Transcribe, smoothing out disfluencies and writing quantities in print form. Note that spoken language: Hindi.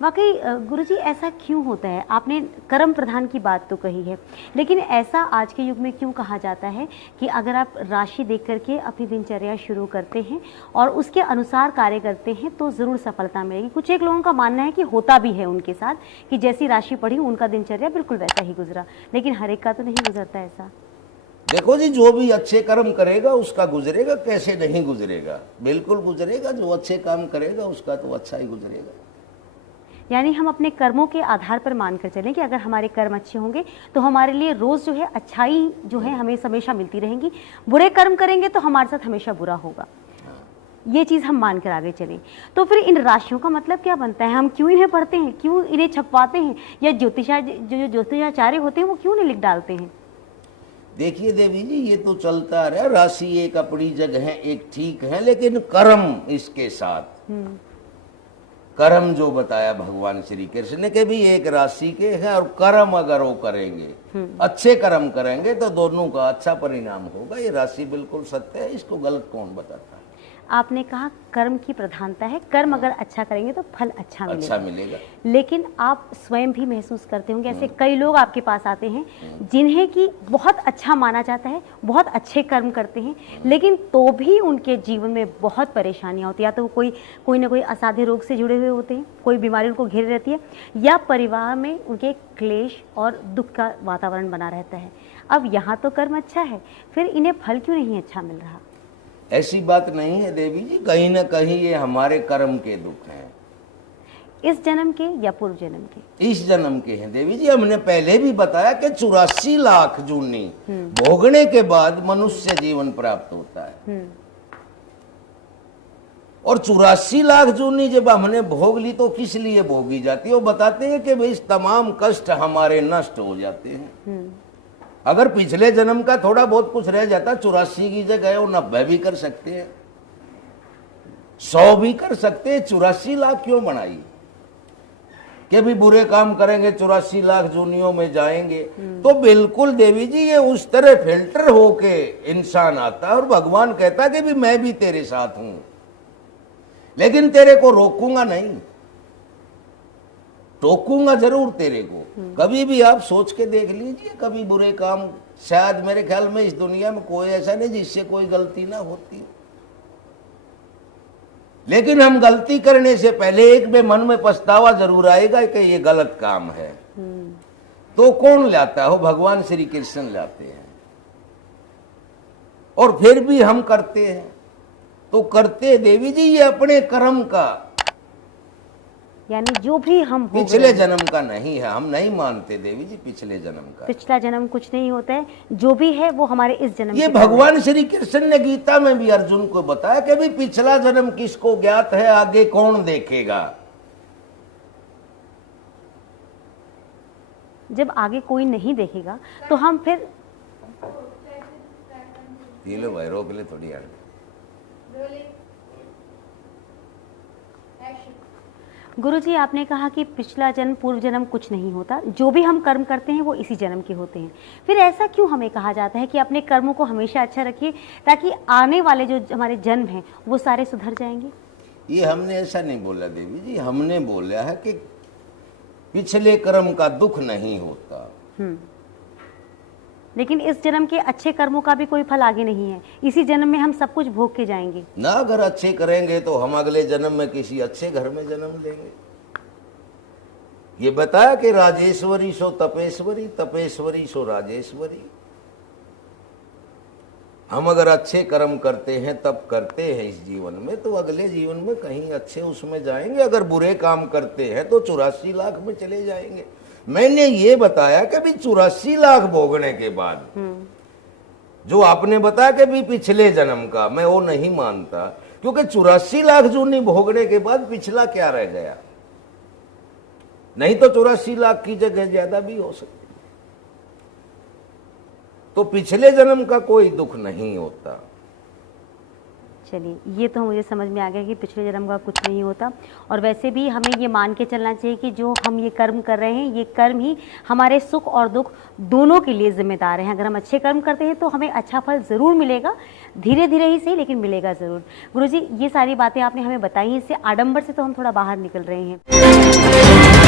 वाकई गुरुजी ऐसा क्यों होता है? आपने कर्म प्रधान की बात तो कही है, लेकिन ऐसा आज के युग में क्यों कहा जाता है कि अगर आप राशि देख करके अपनी दिनचर्या शुरू करते हैं और उसके अनुसार कार्य करते हैं तो ज़रूर सफलता मिलेगी? कुछ एक लोगों का मानना है कि होता भी है उनके साथ कि जैसी राशि पढ़ी उनका दिनचर्या बिल्कुल वैसा ही गुजरा, लेकिन हर एक का तो नहीं गुजरता ऐसा। देखो जी, जो भी अच्छे कर्म करेगा उसका गुजरेगा, कैसे नहीं गुजरेगा? बिल्कुल गुजरेगा। जो अच्छे काम करेगा उसका तो अच्छा ही गुजरेगा। यानी हम अपने कर्मों के आधार पर मानकर चलें कि अगर हमारे कर्म अच्छे होंगे तो हमारे लिए रोज़ जो है अच्छाई जो है हमें हमेशा मिलती रहेंगी, बुरे कर्म करेंगे तो हमारे साथ हमेशा बुरा होगा। ये चीज़ हम मानकर आगे चलें। तो फिर इन राशियों का मतलब क्या बनता है? हम क्यों इन्हें पढ़ते हैं, क्यों इन्हें छपवाते हैं, या ज्योतिषाचार्य होते हैं वो क्यों नहीं लिख डालते हैं? देखिए देवी जी, ये तो चलता रहा। राशि एक अपनी जगह है, एक ठीक है, लेकिन कर्म इसके साथ, कर्म जो बताया भगवान श्री कृष्ण ने कि भी एक राशि के है, और कर्म अगर वो करेंगे, अच्छे कर्म करेंगे तो दोनों का अच्छा परिणाम होगा। ये राशि बिल्कुल सत्य है, इसको गलत कौन बताता है? आपने कहा कर्म की प्रधानता है, कर्म अगर अच्छा करेंगे तो फल अच्छा मिलेगा। लेकिन आप स्वयं भी महसूस करते होंगे ऐसे कई लोग आपके पास आते हैं जिन्हें कि बहुत अच्छा माना जाता है, बहुत अच्छे कर्म करते हैं, लेकिन तो भी उनके जीवन में बहुत परेशानियां होती है। या तो कोई ना कोई असाध्य रोग से जुड़े हुए होते हैं, कोई बीमारी उनको घेरे रहती है, या परिवार में उनके क्लेश और दुख का वातावरण बना रहता है। अब यहाँ तो कर्म अच्छा है, फिर इन्हें फल क्यों नहीं अच्छा मिल रहा? ऐसी बात नहीं है देवी जी, कहीं ना कहीं ये हमारे कर्म के दुख हैं। इस जन्म के या पूर्व जन्म के? इस जन्म के हैं देवी जी। हमने पहले भी बताया कि 84 लाख जूनी भोगने के बाद मनुष्य जीवन प्राप्त होता है। और 84 लाख जूनी जब हमने भोग ली तो किस लिए भोगी जाती है? वो बताते हैं कि भाई तमाम कष्ट हमारे नष्ट हो जाते हैं। अगर पिछले जन्म का थोड़ा बहुत कुछ रह जाता, 84 की जगह वो 90 भी कर सकते हैं, 100 भी कर सकते हैं। 84 लाख क्यों बनाई? कि भी बुरे काम करेंगे 84 लाख जूनियों में जाएंगे? तो बिल्कुल देवी जी, ये उस तरह फिल्टर होके इंसान आता है और भगवान कहता है कि भी मैं भी तेरे साथ हूं, लेकिन तेरे को रोकूंगा नहीं, टोकूंगा जरूर तेरे को। कभी भी आप सोच के देख लीजिए, कभी बुरे काम, शायद मेरे ख्याल में इस दुनिया में कोई ऐसा नहीं जिससे कोई गलती ना होती, लेकिन हम गलती करने से पहले एक में मन में पछतावा जरूर आएगा कि ये गलत काम है। तो कौन लाता हो? भगवान श्री कृष्ण लाते हैं। और फिर भी हम करते हैं। तो करते देवी जी ये अपने कर्म का, यानी जो भी हम पिछले जन्म का नहीं है। हम नहीं मानते देवी जी पिछले जन्म का। पिछला जन्म कुछ नहीं होता है, जो भी है वो हमारे इस जन्म। ये भगवान श्री कृष्ण ने गीता में भी अर्जुन को बताया कि भी पिछला जन्म किसको ज्ञात है, आगे कौन देखेगा? जब आगे कोई नहीं देखेगा तो हम फिर लो भाई, रोक ले थोड़ी यार। गुरुजी, आपने कहा कि पिछला जन्म पूर्व जन्म कुछ नहीं होता, जो भी हम कर्म करते हैं वो इसी जन्म के होते हैं। फिर ऐसा क्यों हमें कहा जाता है कि अपने कर्मों को हमेशा अच्छा रखिए ताकि आने वाले जो हमारे जन्म हैं वो सारे सुधर जाएंगे? ये हमने ऐसा नहीं बोला देवी जी। हमने बोला है कि पिछले कर्म का दुख नहीं होता, लेकिन इस जन्म के अच्छे कर्मों का भी कोई फल आगे नहीं है। इसी जन्म में हम सब कुछ भोग के जाएंगे ना। अगर अच्छे करेंगे तो हम अगले जन्म में किसी अच्छे घर में जन्म लेंगे। ये बताया कि राजेश्वरी सो तपेश्वरी, तपेश्वरी सो राजेश्वरी। हम अगर अच्छे कर्म करते हैं तब करते हैं इस जीवन में, तो अगले जीवन में कहीं अच्छे उसमें जाएंगे। अगर बुरे काम करते हैं तो 84 लाख में चले जाएंगे। मैंने ये बताया कि भी 84 लाख भोगने के बाद, जो आपने बताया कि भी पिछले जन्म का, मैं वो नहीं मानता, क्योंकि 84 लाख जूनी भोगने के बाद पिछला क्या रह गया? नहीं तो 84 लाख की जगह ज्यादा भी हो सकती। तो पिछले जन्म का कोई दुख नहीं होता। चलिए, ये तो मुझे समझ में आ गया कि पिछले जन्म का कुछ नहीं होता। और वैसे भी हमें ये मान के चलना चाहिए कि जो हम ये कर्म कर रहे हैं, ये कर्म ही हमारे सुख और दुख दोनों के लिए जिम्मेदार हैं। अगर हम अच्छे कर्म करते हैं तो हमें अच्छा फल ज़रूर मिलेगा, धीरे धीरे ही सही, लेकिन मिलेगा ज़रूर। गुरुजी, ये सारी बातें आपने हमें बताई, इससे आडंबर से तो हम थोड़ा बाहर निकल रहे हैं।